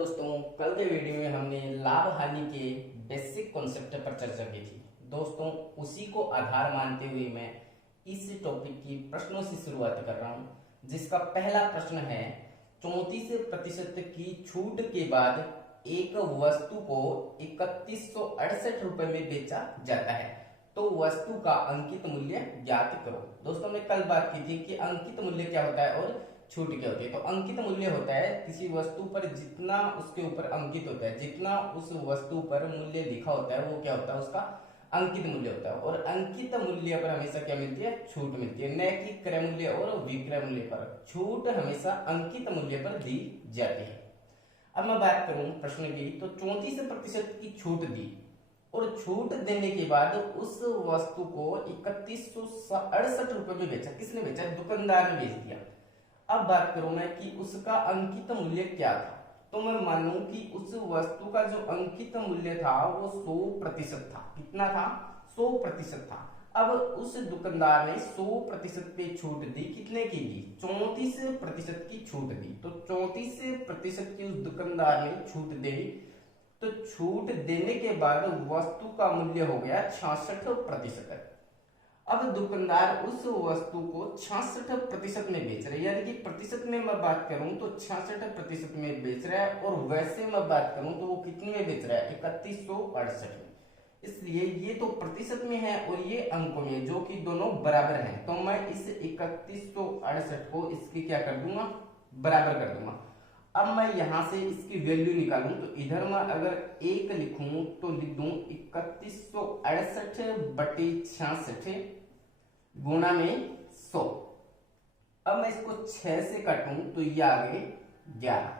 दोस्तों, कल के वीडियो में हमने लाभ हानि के बेसिक कॉन्सेप्ट पर चर्चा की थी। दोस्तों, उसी को आधार मानते हुए मैं इस टॉपिक की प्रश्नों से शुरुआत कर रहा हूं, जिसका पहला प्रश्न है 34% की छूट के बाद एक वस्तु को 3168 रुपए में बेचा जाता है, तो वस्तु का अंकित मूल्य ज्ञात करो। दोस्तों, हमने कल बात की थी कि अंकित मूल्य क्या होता है और छूट क्या होती है। तो अंकित मूल्य होता है किसी वस्तु पर जितना उसके ऊपर अंकित होता है, जितना उस वस्तु पर मूल्य लिखा होता है, वो क्या होता है, उसका अंकित मूल्य होता है। और अंकित मूल्य पर हमेशा क्या मिलती है, छूट मिलती है, न कि क्रय मूल्य और विक्रय मूल्य पर। छूट हमेशा अंकित मूल्य पर दी जाती है। अब मैं बात करूं प्रश्न की, तो 34% की छूट दी और छूट देने के बाद उस वस्तु को 3168 रुपए में बेचा। किसने बेचा? दुकानदार ने बेच दिया। अब बात करूं मैं कि उसका अंकित मूल्य क्या था, तो मैं मानूं कि उस वस्तु का जो अंकित मूल्य था वो 100% था। कितना था? 100% था। अब उस दुकानदार ने 100% पे छूट दी। कितने की दी? 34% की छूट दी। तो 34% की उस दुकानदार ने छूट दी। तो छूट देने के बाद वस्तु का मूल्य हो गया 66%। अब दुकानदार उस वस्तु को 66% में बेच रहे, यानी कि प्रतिशत में मैं बात करूं तो 66% में बेच रहा है, और वैसे मैं बात करूं तो वो कितने में बेच रहा है? 3168 में। इसलिए ये तो प्रतिशत में है और ये अंकों में, जो कि दोनों बराबर हैं। तो मैं इस 3168 को इसके क्या कर दूंगा? बराबर कर दूंगा। अब मैं यहां से इसकी वैल्यू निकालूं तो इधर मैं अगर 1 लिखूं तो लिख दूं 3168/66 गुणा में 100। अब मैं इसको 6 से काटूं तो ये आ गए 11,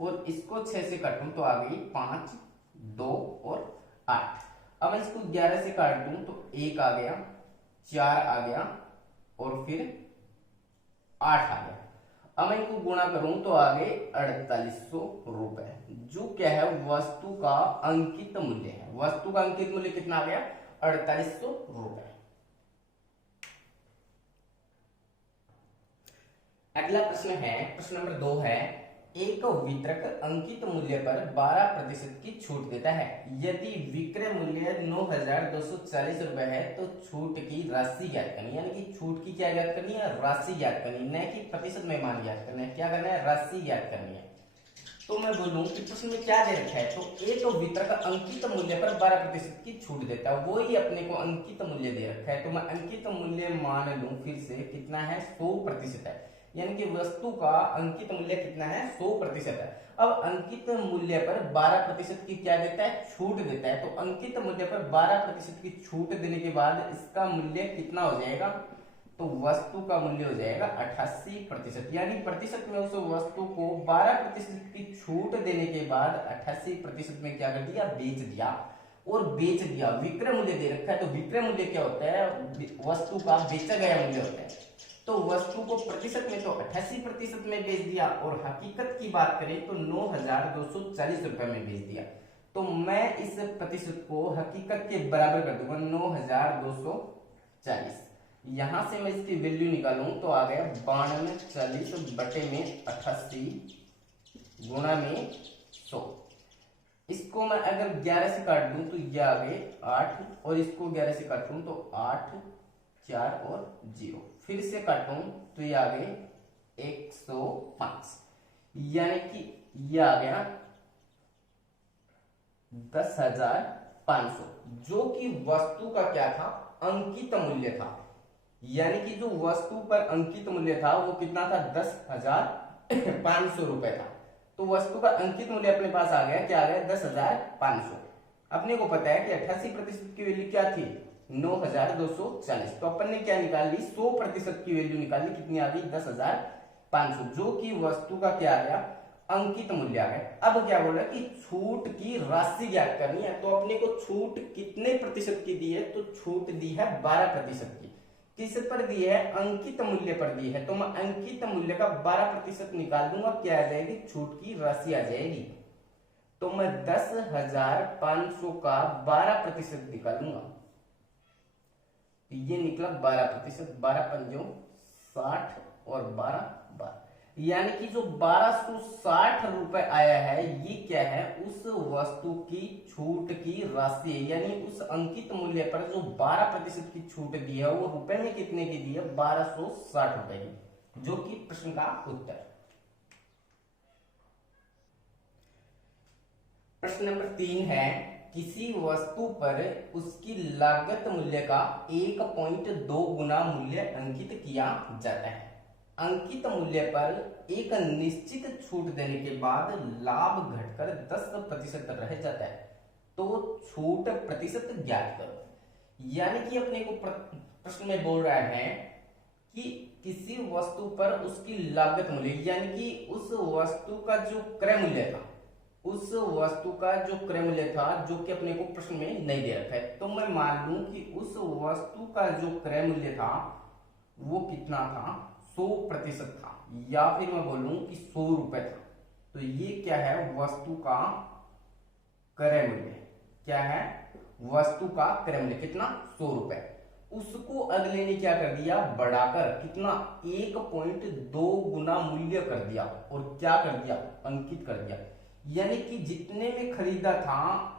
और इसको 6 से काटूं तो आ गई 5, 2 और 8। अब मैं इसको 11 से काट दूं तो 1 आ गया, 4 आ गया और फिर 8 आ गया। अब मैं इनको गुणा करूं तो आ गए 4800 रुपए, जो क्या है, वस्तु का अंकित मूल्य है। वस्तु का अंकित मूल्य कितना आ गया? 4800 रुपए। अगला प्रश्न है, प्रश्न नंबर 2 है, एक वितरक अंकित मूल्य पर 12% की छूट देता है। यदि विक्रय मूल्य 9240 रुपए है तो छूट की राशि ज्ञात करनी, यानी कि छूट की क्या ज्ञात करनी है? राशि ज्ञात करनी, न कि प्रतिशत में मान ज्ञात करना है। क्या करना है? राशि ज्ञात करनी है। तो मैं बोलूं कि प्रश्न में क्या दे रखा है, तो एक वितरक अंकित मूल्य पर 12% की छूट देता है, वो ही अपने को अंकित मूल्य दे रखा है। तो मैं अंकित मूल्य मान लूं फिर से, कितना है? 100% है, यानी कि वस्तु का अंकित मूल्य कितना है? 100% है। अब अंकित मूल्य पर 12% की क्या देता है? छूट देता है। तो अंकित मूल्य पर 12% की छूट देने के बाद इसका मूल्य कितना हो जाएगा? तो वस्तु का मूल्य हो जाएगा 88%, यानी प्रतिशत में उस वस्तु को 12% की छूट देने के बाद 88% में क्या कर दिया? बेच दिया। और बेच दिया, विक्रय मूल्य दे रखा है, तो विक्रय मूल्य क्या होता है? वस्तु का बेचा गया मूल्य होता है। तो वस्तु को प्रतिशत में तो 88% में बेच दिया, और हकीकत की बात करें तो 9240 रुपए में बेच दिया। तो मैं इस प्रतिशत को हकीकत के बराबर कर दूंगा, 9240। यहां से मैं इसकी वैल्यू निकालूं तो आ गया 9240 बटे में 88 गुणा में 100। इसको मैं अगर 11 से काट दूं तो ये आ गए 8, और इसको 11 से काटूं तो 8, 4 और 0। फिर से काटूं तो ये आ गए 105, यानी कि ये आ गया 10,500, जो कि वस्तु का क्या था? अंकित मूल्य था। यानी कि जो वस्तु पर अंकित मूल्य था वो कितना था? 10,500 रुपए था। तो वस्तु का अंकित मूल्य अपने पास आ गया, क्या आ गया? 10,500। अपने को पता है कि 88% की वैल्यू क्या थी? 9240। तो अपन ने क्या निकाल ली? 100% की वैल्यू निकाली, कितनी आ गई? 10,500, जो कि वस्तु का क्या आ गया? अंकित मूल्य आ गया। अब क्या बोल रहा है कि छूट की राशि ज्ञात करनी है। तो अपने को छूट कितने प्रतिशत की दी है? तो छूट दी है 12% की। किस पर दी है? अंकित मूल्य पर दी है। तो मैं अंकित मूल्य का 12% निकाल दूंगा, क्या आ जाएगी? छूट की राशि आ जाएगी। तो मैं 10,500 का 12% निकालूंगा, ये निकला 12%। 12 पंजों 60 और 12 12, यानी कि जो 1260 रुपए आया है ये क्या है, उस वस्तु की छूट की राशि है। यानी उस अंकित मूल्य पर जो 12% की छूट दी है वो रुपए में कितने की दी है, 1260 रुपए की, जो कि प्रश्न का उत्तर। प्रश्न नंबर 3 है, किसी वस्तु पर उसकी लागत मूल्य का 1.2 गुना मूल्य अंकित किया जाता है। अंकित मूल्य पर एक निश्चित छूट देने के बाद लाभ घटकर 10% रह जाता है, तो छूट प्रतिशत ज्ञात करो। यानी कि अपने को प्रश्न में बोल रहा है कि किसी वस्तु पर उसकी लागत मूल्य, यानी कि उस वस्तु का जो क्रय मूल्य था, उस वस्तु का जो क्रय मूल्य था, जो कि अपने को प्रश्न में नहीं दे रखा है, तो मैं मान लूं कि उस वस्तु का जो क्रय मूल्य था वो कितना था, 100% था, या फिर मैं बोलूं कि 100 रुपए था। तो ये क्या है, वस्तु का क्रय मूल्य। क्या है, वस्तु का क्रय मूल्य कितना, 100 रुपए। उसको अगले ने क्या कर दिया, बढ़ाकर कितना, 1.2 गुना मूल्य कर दिया, और क्या कर दिया, अंकित कर दिया। यानी कि जितने में खरीदा था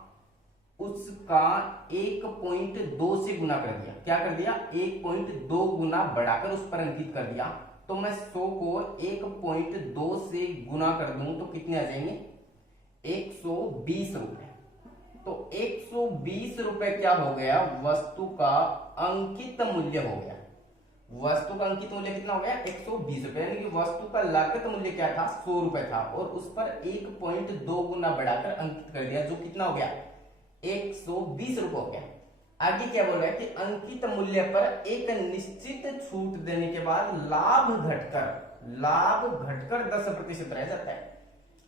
उसका 1.2 से गुना कर दिया। क्या कर दिया, 1.2 गुना बढ़ाकर उस पर अंकित कर दिया। तो मैं 100 को 1.2 से गुना कर दूं तो कितने आ जाएंगे, 120 रुपए। तो 120 रुपए क्या हो गया, वस्तु का अंकित मूल्य हो गया। वस्तु का अंकित मूल्य कितना हो गया, 120 रुपए। यानी कि वस्तु का लागत मूल्य क्या था, 100 रुपए था, और उस पर 1.2 गुना बढ़ाकर अंकित कर दिया, जो कितना हो गया, 120 रुपए हो गया। आगे क्या बोल रहा है कि अंकित मूल्य पर एक निश्चित छूट देने के बाद लाभ घटकर 10% रह जाता है।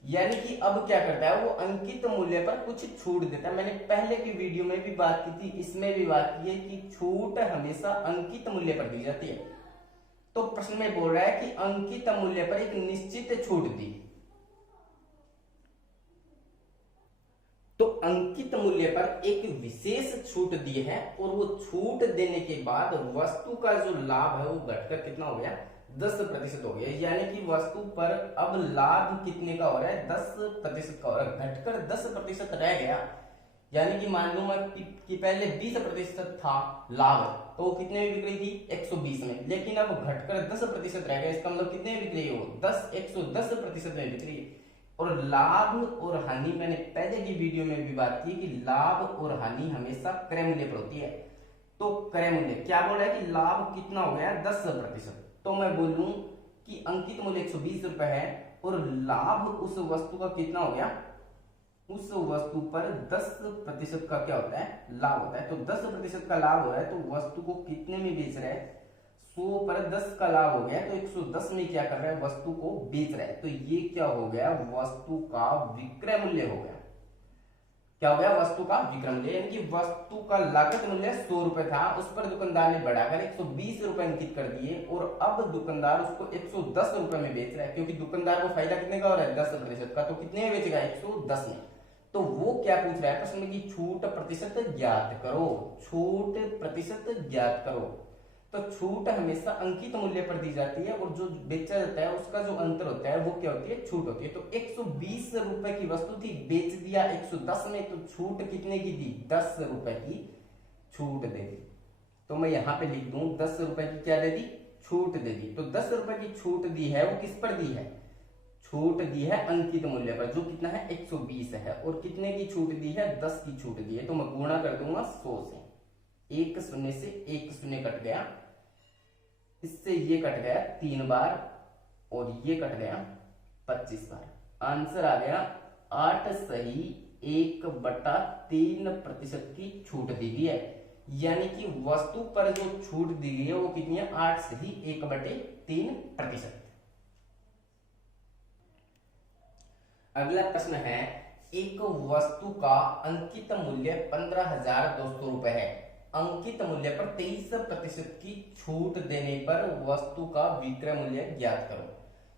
यानी कि अब क्या करता है, वो अंकित मूल्य पर कुछ छूट देता है। मैंने पहले की वीडियो में भी बात की थी, इसमें भी बात की है कि छूट हमेशा अंकित मूल्य पर दी जाती है। तो प्रश्न में बोल रहा है कि अंकित मूल्य पर एक निश्चित छूट दी, तो अंकित मूल्य पर एक विशेष छूट दी है, और वो छूट देने के बाद वस्तु का जो लाभ है वो घटकर कितना हो गया, 10% हो गया। यानी कि वस्तु पर अब लाभ कितने का हो रहा है, 10% का हो रहा है, घटकर 10% रह गया। यानी कि मान लो मैं कि पहले 20% था लाभ, तो वो कितने में बिक रही थी, 120 में, लेकिन अब घटकर 10% रह गया। इसका मतलब कितने में बिक रही है वो, 110% में बिक रही है। और लाभ और हानि, मैंने पहले की वीडियो में भी बात की कि लाभ और हानि हमेशा क्रय मूल्य पर होती है। तो क्रय मूल्य क्या बोल रहा है कि लाभ कितना हो गया, 10%। तो मैं बोलूं कि अंकित मूल्य 120 रुपए है, और लाभ उस वस्तु का कितना हो गया, उस वस्तु पर 10% का क्या होता है, लाभ होता है। तो 10% का लाभ हो रहा है, तो वस्तु को कितने में बेच रहा है, 100 पर 10 का लाभ हो गया, तो 110 में क्या कर रहा है, वस्तु को बेच रहा है। तो ये क्या हो गया, वस्तु का विक्रय मूल्य हो गया। क्या हो गया, वस्तु का विक्रय मूल्य। यानी कि वस्तु का लागत मूल्य 100 रुपए था, उस पर दुकानदार ने बढ़ाकर 120 रुपए अंकित कर दिए, और अब दुकानदार उसको 110 रुपए में बेच रहा है, क्योंकि दुकानदार को फायदा कितने का हो रहा है, 10% का। तो कितने में बेचेगा, 110 में। तो वो क्या पूछ रहा है प्रश्न में कि छूट प्रतिशत ज्ञात करो, छूट प्रतिशत ज्ञात करो। तो छूट हमेशा अंकित मूल्य पर दी जाती है, और जो बेचा जाता है उसका जो अंतर होता है वो क्या होती है, छूट होती है। तो 120 रुपए की वस्तु थी, बेच दिया 110 में, तो छूट कितने की दी, 10 रुपए की छूट दे दी। तो मैं यहां पे लिख दूं 10 रुपए की क्या दे दी, छूट दे दी। तो 10 रुपए की छूट दी है, वो किस पर दी है, छूट दी है अंकित मूल्य पर, जो कितना है, 120 है। और कितने की छूट दी है, 10 की छूट दी है। तो मैं गुणा कर दूंगा 100 से, 1 शून्य से 1 शून्य कट गया, इससे ये कट गया 3 बार, और ये कट गया 25 बार। आंसर आ गया 8 सही 1/3% की छूट दी गई है। यानी कि वस्तु पर जो छूट दी गई है वो कितनी है, 8 सही 1/3%। अगला प्रश्न है, एक वस्तु का अंकित मूल्य 15,200 रुपए है। अंकित मूल्य पर 23% की छूट देने पर वस्तु का विक्रय मूल्य ज्ञात करो।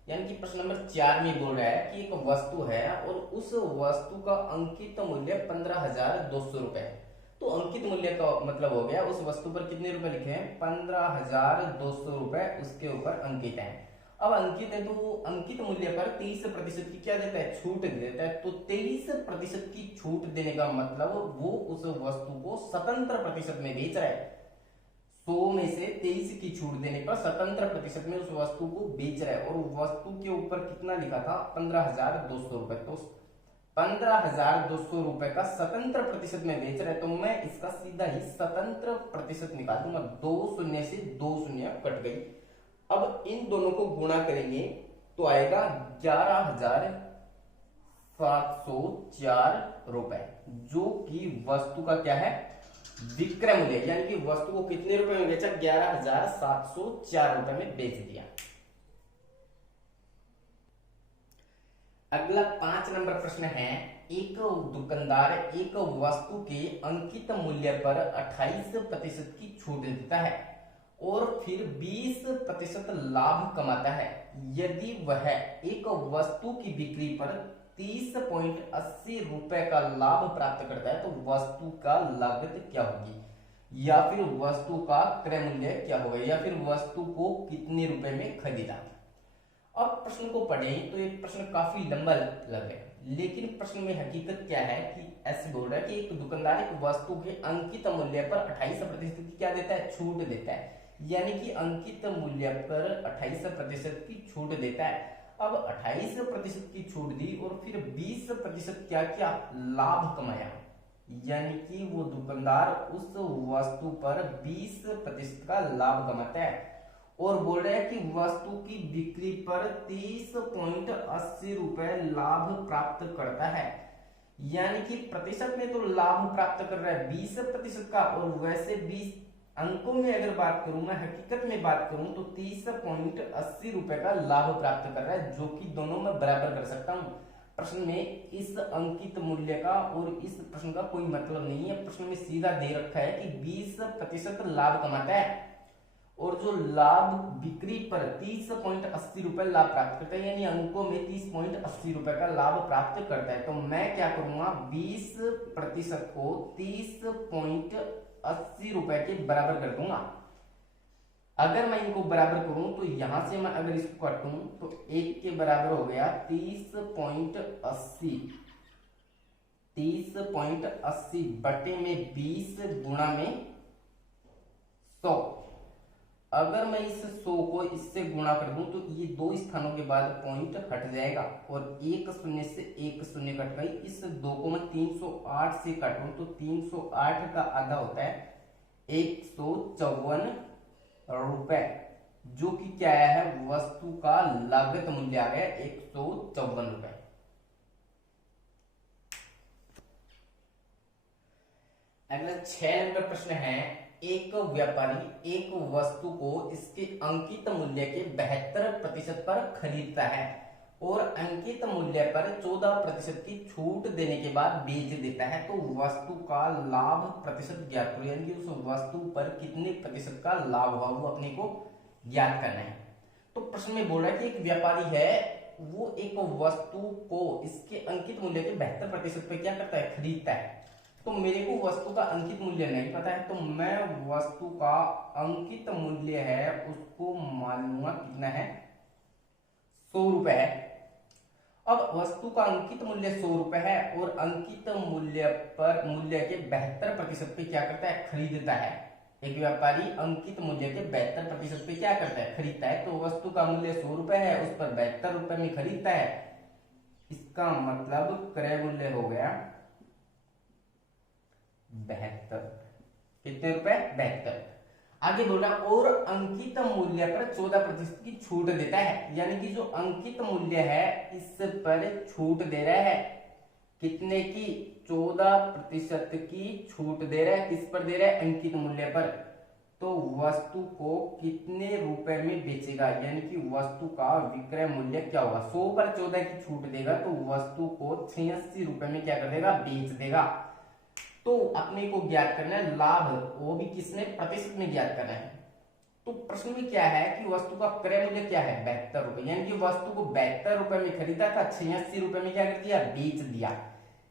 यानी कि प्रश्न नंबर 4 में बोल रहा है कि एक वस्तु है और उस वस्तु का अंकित मूल्य 15,200 रुपए है। तो अंकित मूल्य का मतलब हो गया उस वस्तु पर कितने रुपए लिखे हैं, 15,200 रुपए उसके ऊपर अंकित है। अब अंकित है तो अंकित मूल्य पर 23% की क्या देता है, छूट देता है। तो 23% की छूट देने का मतलब वो उस वस्तु को स्वतंत्र प्रतिशत में बेच रहा है। 100 में से 23 की छूट देने पर स्वतंत्र प्रतिशत में उस वस्तु को बेच रहा है। और वस्तु के ऊपर कितना लिखा था, 15,200 रुपए। तो 15,200 रुपए का स्वतंत्र प्रतिशत में बेच रहा है, तो मैं इसका सीधा ही स्वतंत्र प्रतिशत निकाल दूंगा। 2 शून्य से 2 शून्य कट गई। अब इन दोनों को गुणा करेंगे तो आएगा 11,704 रुपए, जो कि वस्तु का क्या है, विक्रय मूल्य, यानी कि वस्तु को कितने रुपए में बेचा, 11,704 रुपए में बेच दिया। अगला 5 नंबर प्रश्न है, एक दुकानदार एक वस्तु के अंकित मूल्य पर 28% की छूट देता है और फिर 20% लाभ कमाता है। यदि वह एक वस्तु की बिक्री पर 30.80 रुपए का लाभ प्राप्त करता है तो वस्तु का लागत क्या होगी, या फिर वस्तु का क्रय मूल्य क्या होगा, या फिर वस्तु को कितने रुपए में खरीदा। अब प्रश्न को पढ़ें तो एक प्रश्न काफी लंबा लगे, लेकिन प्रश्न में हकीकत क्या है कि ऐसे बोल रहा है कि एक दुकानदार एक वस्तु के अंकित मूल्य पर 28% की क्या देता है, छूट देता है। यानी कि अंकित मूल्य पर 28% की छूट देता है। अब 28% की छूट दी और फिर 20% क्या क्या लाभ कमाया, यानी कि वो दुकानदार उस वस्तु पर 20% का लाभ कमाता है। और बोल रहे हैं कि वस्तु की बिक्री पर 30.80 रुपए लाभ प्राप्त करता है। यानी कि प्रतिशत में तो लाभ प्राप्त कर रहा है 20% का, और वैसे 20 अंकों में अगर बात करूं, मैं हकीकत में बात करूं तो 30.80 रुपए का लाभ प्राप्त कर रहा है, जो कि दोनों में बराबर कर सकता हूं। प्रश्न में इस अंकित मूल्य का और इस प्रश्न का कोई मतलब नहीं है। प्रश्न में सीधा दे रखा है कि 20% लाभ कमाता है और जो लाभ बिक्री पर 30.80 रुपए लाभ प्राप्त करता है, यानी अंकों में 30.80 रुपए का लाभ प्राप्त करता है। तो मैं क्या करूंगा, 20% को 30.80 रुपए के बराबर कर दूंगा। अगर मैं इनको बराबर करूं तो यहां से मैं अगर इसको काटूं तो 1 के बराबर हो गया 30.80 बटे में 20 गुणा में 100। अगर मैं इस 100 को इससे गुणा कर दूं तो ये 2 स्थानों के बाद पॉइंट हट जाएगा और एक शून्य से एक शून्य कट गई। इस 2 को मैं 308 से काटूं तो 308 का आधा होता है 154 रुपए, जो कि क्या आया है, वस्तु का लागत मूल्य आ गया 154 रुपए। अगला 6 नंबर प्रश्न है, एक व्यापारी एक वस्तु को इसके अंकित मूल्य के 72% पर खरीदता है और अंकित मूल्य पर 14% की छूट देने के बाद बेच देता है। तो वस्तु का लाभ प्रतिशत ज्ञात करो, यानी कि उस वस्तु पर कितने प्रतिशत का लाभ हुआ वो अपने को ज्ञात करना है। तो प्रश्न में बोल रहा है कि एक व्यापारी है, वो एक वस्तु को इसके अंकित मूल्य के 72% पे क्या करता है, खरीदता है। तो मेरे को वस्तु का अंकित मूल्य नहीं पता है, तो मैं वस्तु का अंकित मूल्य है उसको मानूंगा कितना है, 100 रुपए है। अब वस्तु का अंकित मूल्य 100 रुपए है और अंकित मूल्य पर मूल्य के 72% पे क्या करता है, खरीदता है। एक व्यापारी अंकित मूल्य के 72% पे क्या करता है, खरीदता है। तो वस्तु का मूल्य 100 रुपए है, उस पर 72 रुपए में खरीदता है। इसका मतलब क्रय मूल्य हो गया 72। कितने रुपए, 72। आगे बोला और अंकित मूल्य पर 14% की छूट देता है, यानी कि जो अंकित मूल्य है इस पर छूट दे रहा है। कितने की, 14% की छूट दे रहा है। किस पर दे रहा है, अंकित मूल्य पर। तो वस्तु को कितने रुपए में बेचेगा, यानी कि वस्तु का विक्रय मूल्य क्या होगा। 100 पर 14 की छूट देगा तो वस्तु को 86 रुपए में क्या कर देगा, बेच देगा। तो अपने को ज्ञात करना है लाभ, वो भी किसने, प्रतिशत में ज्ञात करना है। तो प्रश्न में क्या है कि वस्तु का क्रय मूल्य क्या है, 72 रुपए, यानी कि वस्तु को 72 रुपए में खरीदा था, 86 रुपए में क्या कर दिया, बेच दिया।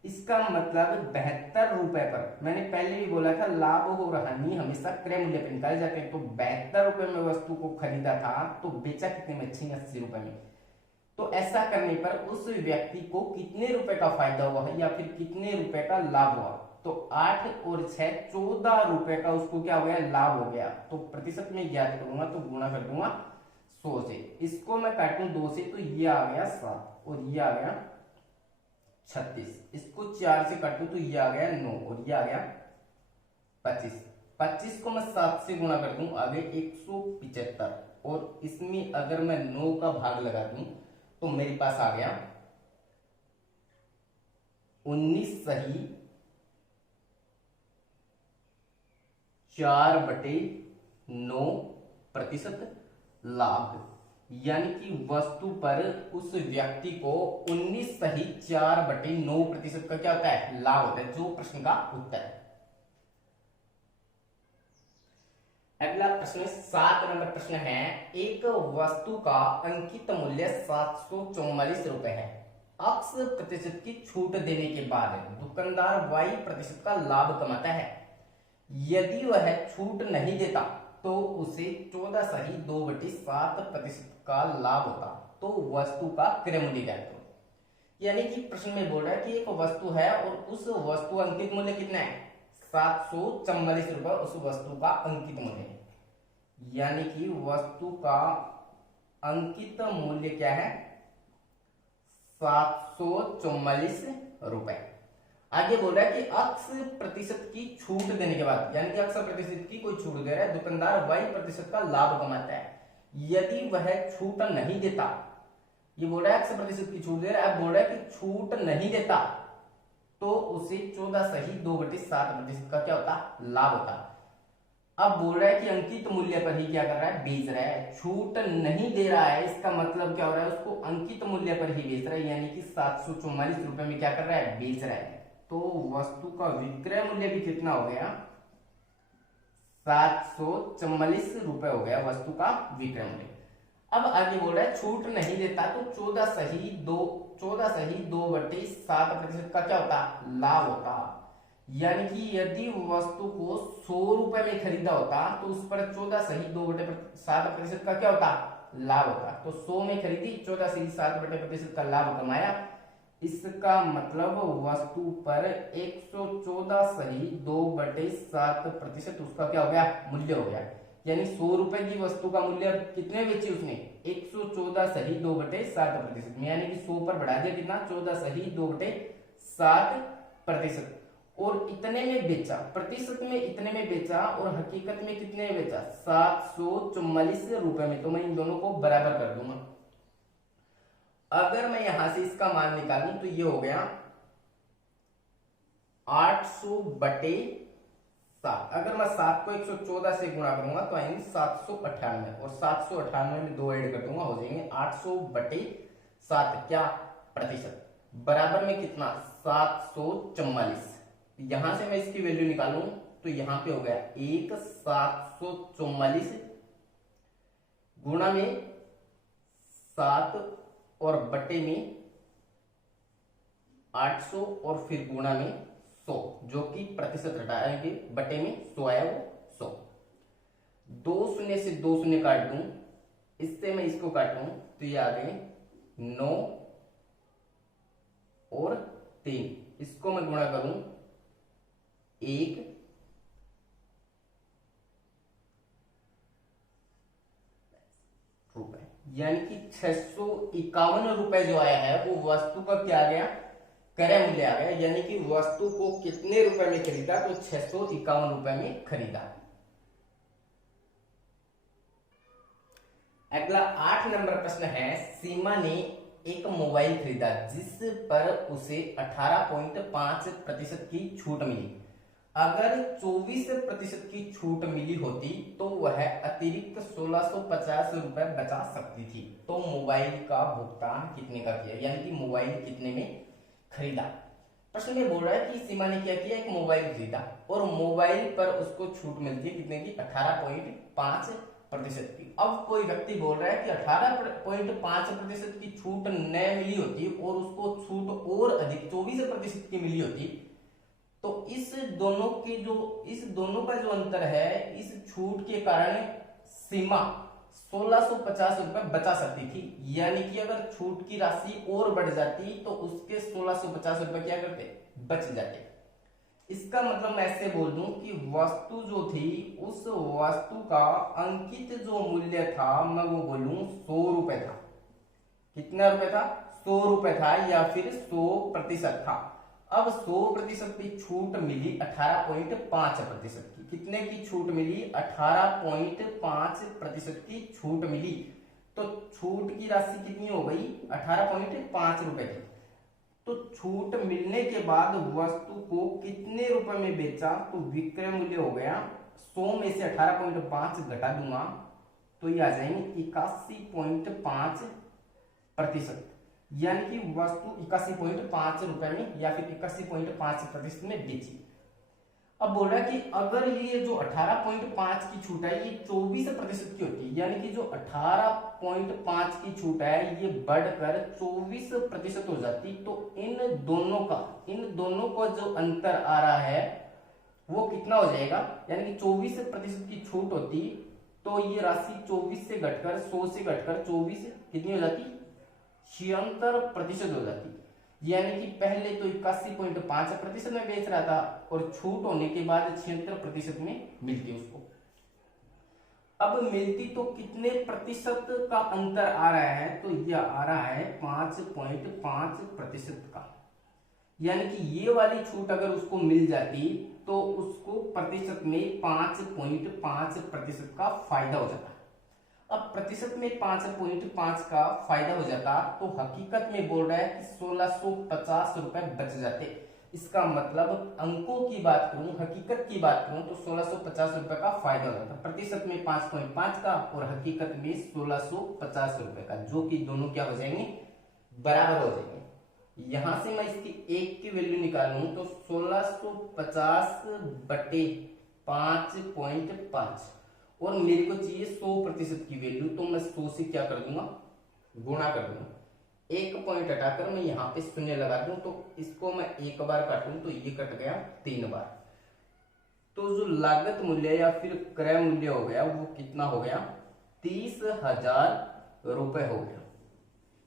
इसका मतलब 72 रुपए पर, मैंने पहले भी बोला था लाभ और हानि हमेशा क्रय मूल्य पर निकाले जाते हैं। तो 72 रुपए में वस्तु को खरीदा था तो बेचा कितने में, 86 रुपए में। तो ऐसा करने पर उस व्यक्ति को कितने रुपए का फायदा हुआ है या फिर कितने रुपए का लाभ हुआ। तो 8 और 6 14 रुपए का उसको क्या हो गया, लाभ हो गया। तो प्रतिशत में ज्ञात करूंगा तो गुणा कर दूंगा 100 से। इसको मैं काटूं 2 से तो ये आ गया 7 और ये आ गया 36। इसको 4 से काटूं तो ये आ गया 9 और ये आ गया 25। 25 को मैं 7 से गुणा कर दूं आगे 175 और इसमें अगर मैं 9 का भाग लगा दूं तो मेरे पास आ गया 19 सही 4/9% लाभ। यानी कि वस्तु पर उस व्यक्ति को 19 सही 4/9% का क्या होता है, लाभ होता है, जो प्रश्न का उत्तर है। अगला प्रश्न 7 नंबर प्रश्न है, एक वस्तु का अंकित मूल्य 744 रुपए है। X प्रतिशत की छूट देने के बाद दुकानदार Y% का लाभ कमाता है। यदि वह छूट नहीं देता तो उसे 14 सही 2/7% का लाभ होता। तो वस्तु का क्रय मूल्य ज्ञात करो। यानी कि प्रश्न में बोल रहा है कि एक वस्तु है और उस वस्तु अंकित मूल्य कितना है, 744 रुपए उस वस्तु का अंकित मूल्य है। यानी कि वस्तु का अंकित मूल्य क्या है, 744 रुपए। आगे बोल रहा है कि X% की छूट देने के बाद, यानी कि X% की कोई छूट दे रहा है, दुकानदार Y% का लाभ कमाता है। यदि वह छूट नहीं देता, ये बोल रहा है X% की छूट दे रहा है, अब बोल रहा है कि छूट नहीं देता तो उसे 14 सही 2/7% का क्या होता, लाभ होता। अब बोल रहा है कि अंकित मूल्य पर ही क्या कर रहा है, बेच रहा है। छूट नहीं दे रहा है, इसका मतलब क्या हो रहा है, उसको अंकित मूल्य पर ही बेच रहा है, यानी कि 744 रुपए में क्या कर रहा है, बेच रहा है। तो वस्तु का विक्रय मूल्य भी कितना हो गया, 744 रुपए हो गया वस्तु का विक्रय मूल्य। अब आगे बोल रहा है छूट नहीं देता तो 14 सही 2/7% का क्या होता, लाभ होता। यानी कि यदि वस्तु को 100 रुपए में खरीदा होता तो उस पर 14 सही 2/7% का क्या होता, लाभ होता। तो 100 में खरीदी, 14 सही 7/7% का लाभ कमाया। इसका मतलब वस्तु पर 114 सही 2/7% उसका क्या हो गया, मूल्य हो गया। यानी 100 रुपए की वस्तु का मूल्य कितने बेची उसने, 114 सही 2/7% में। यानी कि 100 पर बढ़ा दिया कितना, 14 सही 2/7%। और इतने में बेचा, प्रतिशत में इतने में बेचा और हकीकत में कितने में बेचा, 744 रुपए में। तो मैं इन दोनों को बराबर कर दूंगा। अगर मैं यहां से इसका मान निकालूं तो ये हो गया 800/7। अगर मैं 7 को 114 से गुणा करूंगा तो आएंगे 798 और 798 में 2 ऐड कर दूंगा, हो जाएंगे 800/7 क्या प्रतिशत, बराबर में कितना, 744। यहां से मैं इसकी वैल्यू निकालूं तो यहां पे हो गया 744 गुणा में 7 और बटे में 800 और फिर गुणा में 100, जो कि प्रतिशत हटाएंगे, बटे में 100 आया वो 100। 2 शून्य से 2 शून्य काट दूं, इससे मैं इसको काटूं तो ये आ गए 9 और 3। इसको मैं गुणा करूं 1 रुपए, यानी कि 651 रुपए जो आया है वो वस्तु का क्या आ गया, क्रय मूल्य आ गया। यानी कि वस्तु को कितने रुपए में खरीदा, तो 651 रुपए में खरीदा। अगला 8 नंबर प्रश्न है, सीमा ने एक मोबाइल खरीदा जिस पर उसे 18.5% की छूट मिली। अगर 24% की छूट मिली होती तो वह अतिरिक्त 1650 रुपए बचा सकती थी। तो मोबाइल का भुगतान कितने का किया, यानी कि मोबाइल कितने में खरीदा। प्रश्न में बोल रहा है कि सीमा ने क्या किया, एक मोबाइल खरीदा और मोबाइल पर उसको छूट मिलती है कितने की, 18.5% की। अब कोई व्यक्ति बोल रहा है कि 18.5% की छूट न मिली होती और उसको छूट और अधिक 24% की मिली होती, तो इस दोनों का जो अंतर है, इस छूट के कारण सीमा 1650 रुपए बचा सकती थी। यानी कि अगर छूट की राशि और बढ़ जाती तो उसके 1650 रुपए क्या करते, बच जाते। इसका मतलब मैं ऐसे बोल दूं कि वस्तु जो थी, उस वस्तु का अंकित जो मूल्य था, मैं वो बोलूं 100 रुपए था। कितना रुपए था? 100 रुपए था, या फिर 100% था। अब 100% की छूट मिली 18.5% की। कितने की छूट मिली? 18.5% की छूट मिली। तो छूट की राशि कितनी हो गई? 18.5 रुपए की। तो छूट मिलने के बाद वस्तु को कितने रुपए में बेचा? तो विक्रय मूल्य हो गया 100 में से 18.5 घटा दूंगा तो ये आ जाएंगे 81.5%। यानी कि वस्तु 81.5 रुपए में या फिर 81.5% में बेची। अब बोल रहा है कि अगर ये जो 18.5 की छूट है ये 24% की होती, यानी कि जो 18.5 की छूट है ये बढ़कर 24% हो जाती, तो इन दोनों का जो अंतर आ रहा है वो कितना हो जाएगा? यानी कि 24% की छूट होती तो ये राशि 24 से घटकर 100 से घटकर 24 कितनी हो जाती? 76% हो जाती। यानी कि पहले तो 81.5% में बेच रहा था और छूट होने के बाद 76% में मिलती उसको। अब मिलती तो कितने प्रतिशत का अंतर आ रहा है? तो यह आ रहा है 5.5% का। यानी कि ये वाली छूट अगर उसको मिल जाती तो उसको प्रतिशत में 5.5% का फायदा हो जाता। अब प्रतिशत में 5.5 का फायदा हो जाता तो हकीकत में बोल रहा है कि 1650 रुपए बच जाते। इसका मतलब अंकों की बात करूं, हकीकत की बात करूं तो 1650 रुपए का फायदा हो जाता। प्रतिशत में 5.5 का और हकीकत में 1650 रुपए का, जो कि दोनों क्या हो जाएंगे? बराबर हो जाएंगे। यहां से मैं इसकी एक की वैल्यू निकालूं तो 1650 बटे 5.5 और मेरे को चाहिए 100% की वैल्यू, तो मैं 100 से क्या कर दूंगा? गुणा कर दूंगा। एक पॉइंट हटाकर मैं यहाँ पे शून्य लगा दूं तो इसको मैं एक बार काटूं तो ये कट गया 3 बार। तो जो लागत मूल्य या फिर क्रय मूल्य हो गया वो कितना हो गया? 30,000 रुपए हो गया।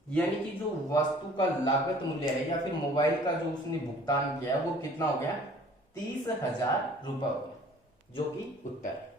यानी कि जो वस्तु का लागत मूल्य है या फिर मोबाइल का जो उसने भुगतान किया वो कितना हो गया? 30,000 रुपए हो गया, जो कि उत्तर है।